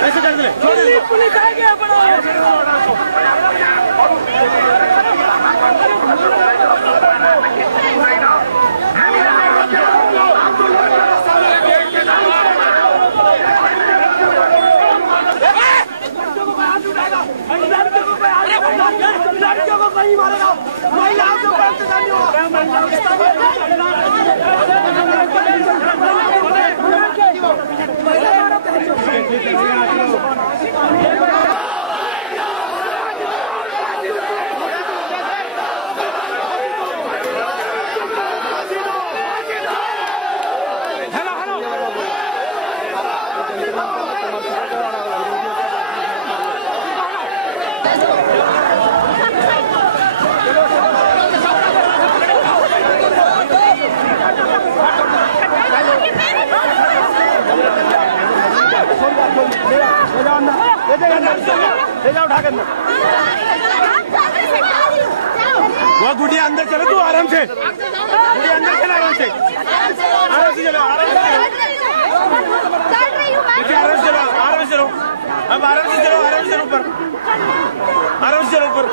ऐसे कर दे, पुलिस आ गया बड़ा। लड़कियों को कहीं मारेगा, महिलाओं को बंद ले जाओ उठा के अंदर। वो गुड़िया अंदर चलो, तू आराम से गुड़िया अंदर चला, आराम से चलो, आराम से चलो, आराम से चलो, अब आराम से चलो, आराम से चलो ऊपर, आराम से चलो ऊपर।